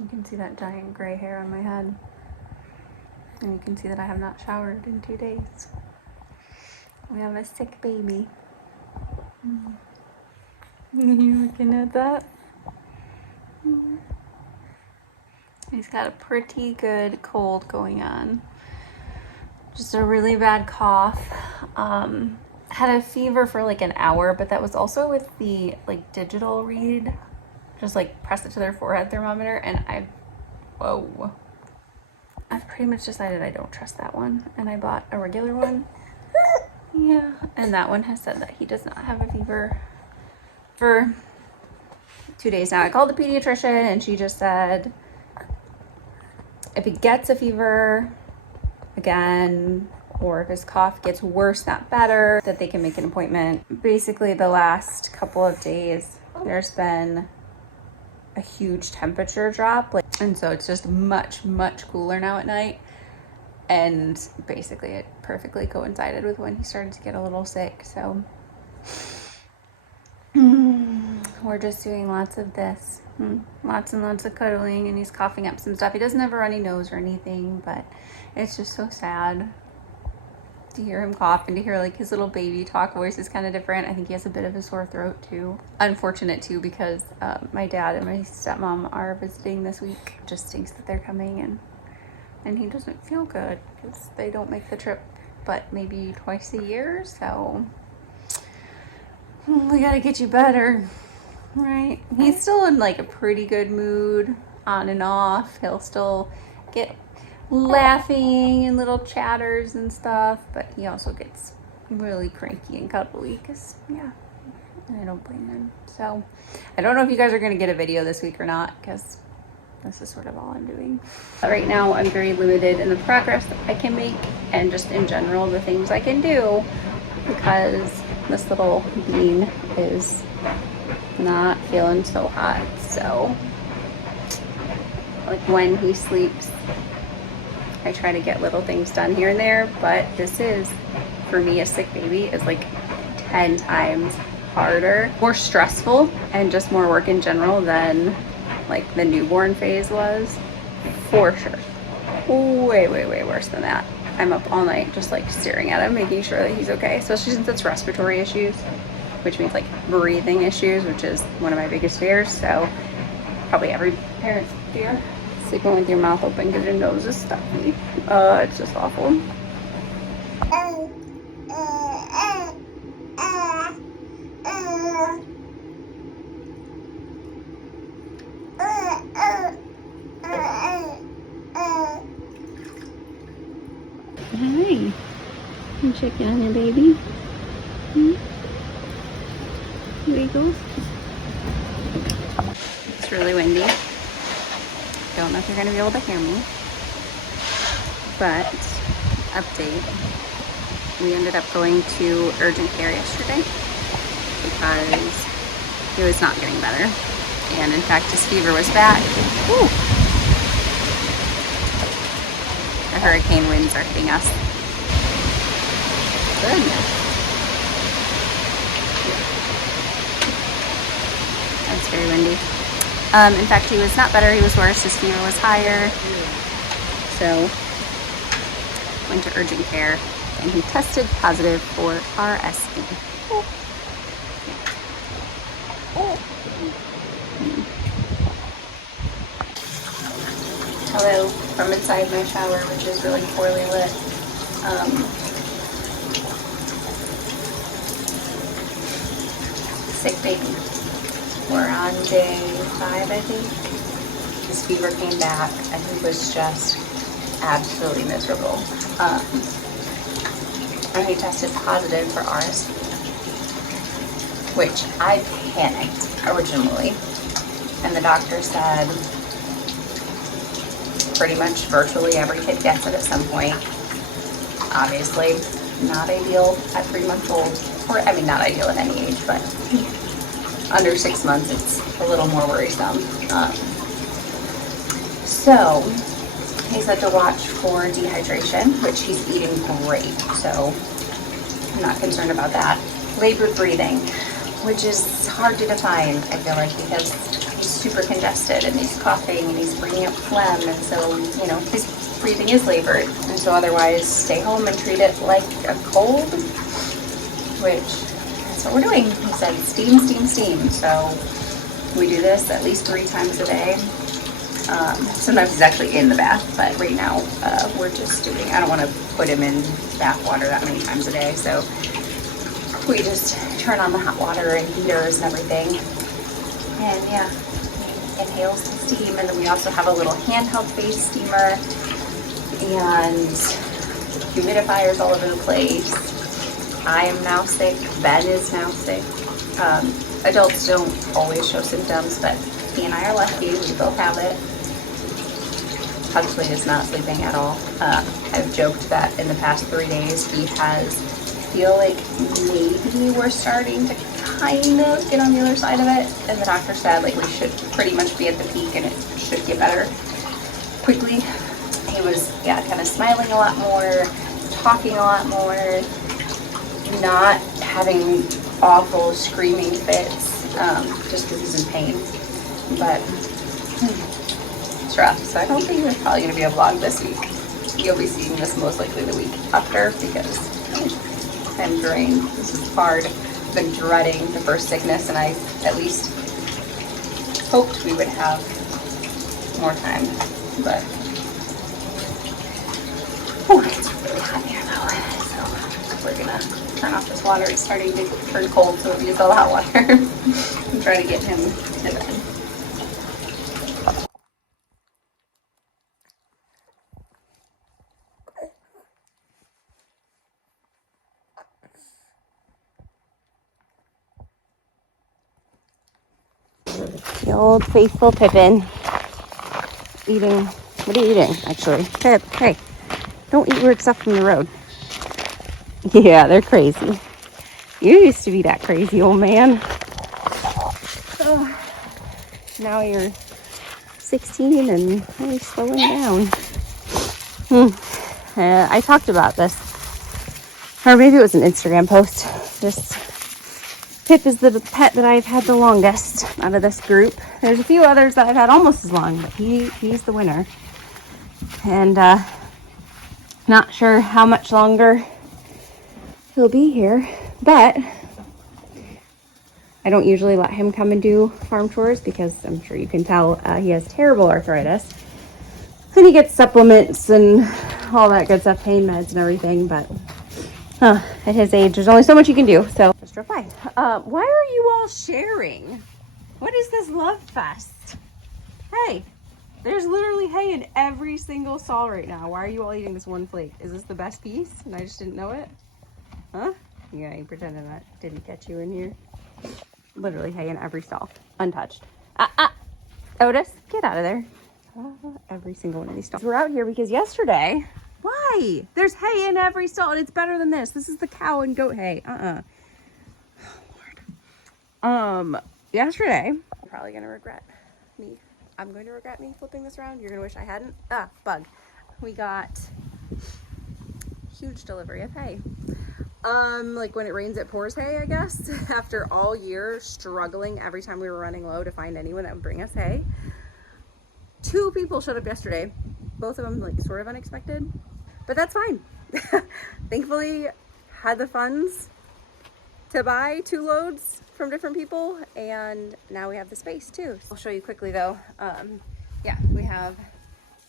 You can see that giant gray hair on my head. And you can see that I have not showered in 2 days. We have a sick baby. You looking at that? He's got a pretty good cold going on. Just a really bad cough. Had a fever for like an hour, but that was also with the like digital read. Just like press it to their forehead thermometer, and I've pretty much decided I don't trust that one, and I bought a regular one. Yeah, and that one has said that he does not have a fever for 2 days now. I called the pediatrician, and she just said if he gets a fever again, or if his cough gets worse, not better, that they can make an appointment. Basically, the last couple of days, there's been a huge temperature drop, and so it's just much cooler now at night, and basically it perfectly coincided with when he started to get a little sick. So we're just doing lots of this, lots and lots of cuddling, and he's coughing up some stuff. He doesn't have a runny nose or anything, but it's just so sad to hear him cough and to hear like his little baby talk voice is kind of different. I think he has a bit of a sore throat too. Unfortunate too, because my dad and my stepmom are visiting this week. Just stinks that they're coming, and he doesn't feel good because they don't make the trip but maybe twice a year. So we gotta get you better, right? He's still in like a pretty good mood on and off. He'll still get laughing and little chatters and stuff, but he also gets really cranky and cuddly because, yeah, I don't blame him. So I don't know if you guys are going to get a video this week or not, because this is sort of all I'm doing. But right now I'm very limited in the progress that I can make, and just in general the things I can do, because this little bean is not feeling so hot. So like when he sleeps, I try to get little things done here and there, but this is, for me, a sick baby is like 10 times harder, more stressful, and just more work in general than like the newborn phase was, for sure. Way worse than that. I'm up all night just like staring at him, making sure that he's okay, especially since it's respiratory issues, which means like breathing issues, which is one of my biggest fears. So probably every parent's fear. Sleeping with your mouth open because your nose is stuffy. It's just awful. Hi. I'm checking on your baby. Wiggles. It's really windy. Don't know if you're going to be able to hear me, but update. We ended up going to urgent care yesterday because he was not getting better, and in fact his fever was back. Woo. The hurricane winds are hitting us. Goodness. That's very windy. In fact, he was not better, he was worse. His fever was higher. So, went to urgent care, and he tested positive for RSV. Hello from inside my shower, which is really poorly lit. Sick baby. We're on day 5, I think. His fever came back, and he was just absolutely miserable. And he tested positive for RSV, which I panicked originally. And the doctor said pretty much virtually every kid gets it at some point. Obviously, not ideal at 3 months old, or I mean, not ideal at any age, but under 6 months, it's a little more worrisome. So he said to watch for dehydration, which he's eating great, so I'm not concerned about that. Labored breathing, which is hard to define, I feel like, because he's super congested and he's coughing and he's bringing up phlegm, and so, you know, his breathing is labored, and so otherwise stay home and treat it like a cold, which that's what we're doing. He said steam, steam, steam. So we do this at least 3 times a day. Sometimes he's actually in the bath, but right now we're just doing, I don't want to put him in bath water that many times a day, so we just turn on the hot water and heaters and everything, and yeah, he inhales the steam. And then we also have a little handheld face steamer and humidifiers all over the place. I am now sick, Ben is now sick. Adults don't always show symptoms, but he and I are lucky, we both have it. Huxley is not sleeping at all. I've joked that in the past 3 days he has, I feel like maybe we're starting to kind of get on the other side of it, and the doctor said like we should pretty much be at the peak and it should get better quickly. He was, yeah, kind of smiling a lot more, talking a lot more, not having awful screaming fits, just because he's in pain. But it's rough. So I don't think there's probably going to be a vlog this week. You'll be seeing this most likely the week after, because I'm drained. This is hard. I've been dreading the first sickness, and I at least hoped we would have more time. But it's really hot here though. So we're gonna turn off this water. It's starting to turn cold, so we use all the hot water and try to get him to bed. The old faithful Pippin eating. What are you eating, actually? Pip, hey, don't eat weird stuff from the road. Yeah, they're crazy. You used to be that crazy, old man. Oh, now you're 16 and really slowing down. I talked about this, or maybe it was an Instagram post. Just Pip is the pet that I've had the longest out of this group. There's a few others that I've had almost as long, but he's the winner. And not sure how much longer he'll be here, but I don't usually let him come and do farm chores because I'm sure you can tell he has terrible arthritis. And he gets supplements and all that good stuff, pain meds and everything, but at his age, there's only so much you can do, so just drove by. Why are you all sharing? What is this love fest? Hey, there's literally hay in every single stall right now. Why are you all eating this one flake? Is this the best piece and I just didn't know it? Huh? Yeah, you pretending that didn't catch you in here. Literally hay in every stall, untouched. Otis, get out of there. Every single one of these stalls. We're out here because yesterday, why? There's hay in every stall and it's better than this. This is the cow and goat hay. Oh, Lord. Yesterday, I'm probably gonna regret me. I'm going to regret me flipping this around. You're gonna wish I hadn't. Bug. We got huge delivery of hay. Like when it rains, it pours hay, I guess. After all year struggling every time we were running low to find anyone that would bring us hay. 2 people showed up yesterday. Both of them like sort of unexpected, but that's fine. Thankfully, had the funds to buy 2 loads from different people, and now we have the space too. I'll show you quickly though. Yeah, we have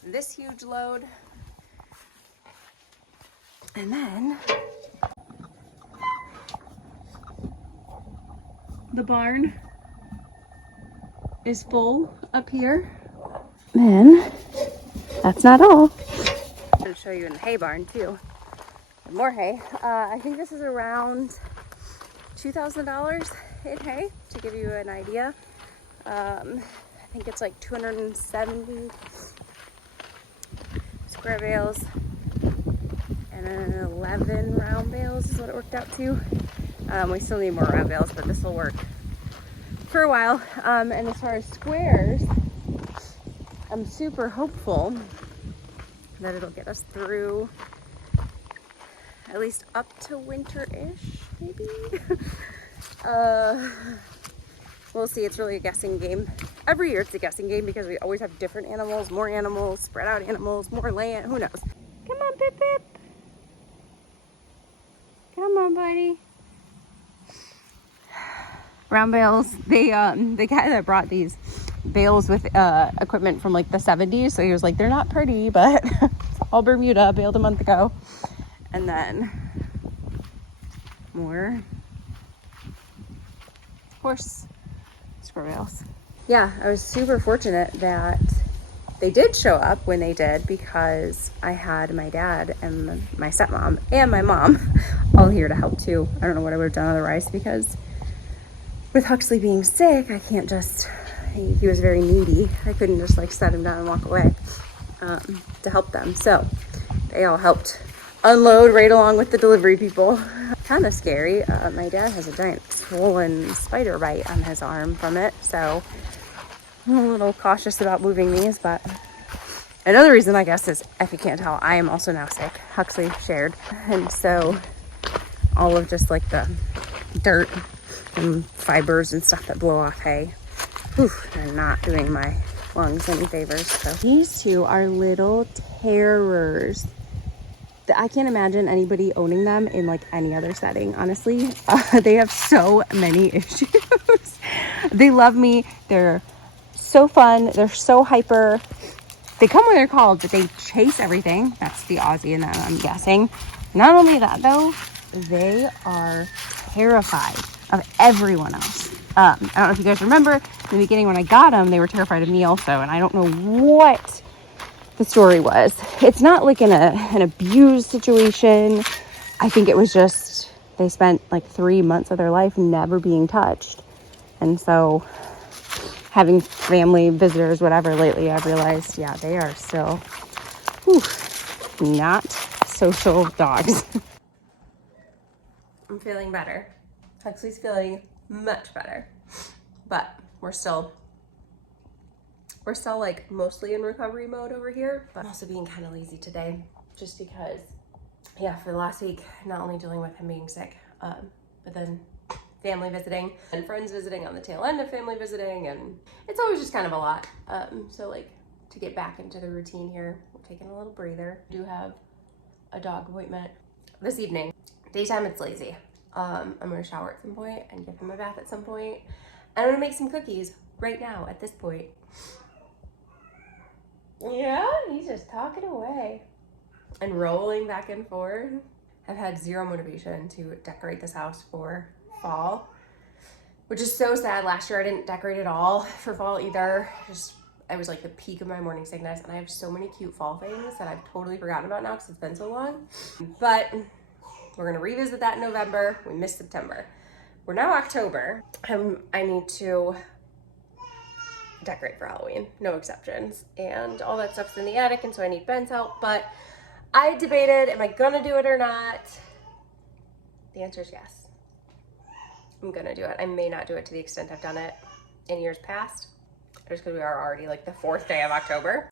this huge load, and then the barn is full up here. Then that's not all. I'm going to show you in the hay barn too. More hay. I think this is around $2,000 in hay, to give you an idea. I think it's like 270 square bales and then 11 round bales is what it worked out to. We still need more round bales, but this will work for a while. And as far as squares, I'm super hopeful that it'll get us through at least up to winter-ish, maybe. we'll see. It's really a guessing game. Every year it's a guessing game because we always have different animals, more animals, spread out animals, more land, who knows. Come on, Pip Pip. Come on, buddy. Brown bales, the guy that brought these bales with equipment from like the 70s, so he was like, they're not pretty, but it's all Bermuda, baled a month ago. And then more horse squirrel bales. Yeah, I was super fortunate that they did show up when they did, because I had my dad and my stepmom and my mom all here to help too. I don't know what I would have done otherwise, because with Huxley being sick, I can't just, he was very needy. I couldn't just like set him down and walk away to help them. So they all helped unload right along with the delivery people. Kind of scary. My dad has a giant swollen spider bite on his arm from it. So I'm a little cautious about moving these, but another reason, I guess, is, if you can't tell, I am also now sick. Huxley shared. And so all of just like the dirt and fibers and stuff that blow off hay, they're not doing my lungs any favors. So these two are little terrors. I can't imagine anybody owning them in like any other setting, honestly. They have so many issues. They love me. They're so fun. They're so hyper. They come when they're called, but they chase everything. That's the Aussie in them, I'm guessing. Not only that though, they are terrified of everyone else. I don't know if you guys remember in the beginning when I got them, they were terrified of me also, and I don't know what the story was. It's not like an abused situation. I think it was just they spent like 3 months of their life never being touched, and so having family visitors, whatever, lately I've realized, yeah, they are still not social dogs. I'm feeling better. Huxley's feeling much better, but we're still like mostly in recovery mode over here. But I'm also being kind of lazy today, just because, yeah, for the last week, not only dealing with him being sick, but then family visiting and friends visiting on the tail end of family visiting, and it's always just kind of a lot. So like to get back into the routine here, we're taking a little breather. I do have a dog appointment this evening. Daytime it's lazy. I'm gonna shower at some point and give him a bath at some point. I'm gonna make some cookies right now at this point. Yeah, he's just talking away and rolling back and forth. I've had zero motivation to decorate this house for fall, which is so sad. Last year I didn't decorate at all for fall either. I was like the peak of my morning sickness, and I have so many cute fall things that I've totally forgotten about now because it's been so long. But we're gonna revisit that in November. We missed September. We're now October. I need to decorate for Halloween, no exceptions. And all that stuff's in the attic, and so I need Ben's help. But I debated, am I gonna do it or not? The answer is yes. I'm gonna do it. I may not do it to the extent I've done it in years past, just because we are already like the 4th day of October.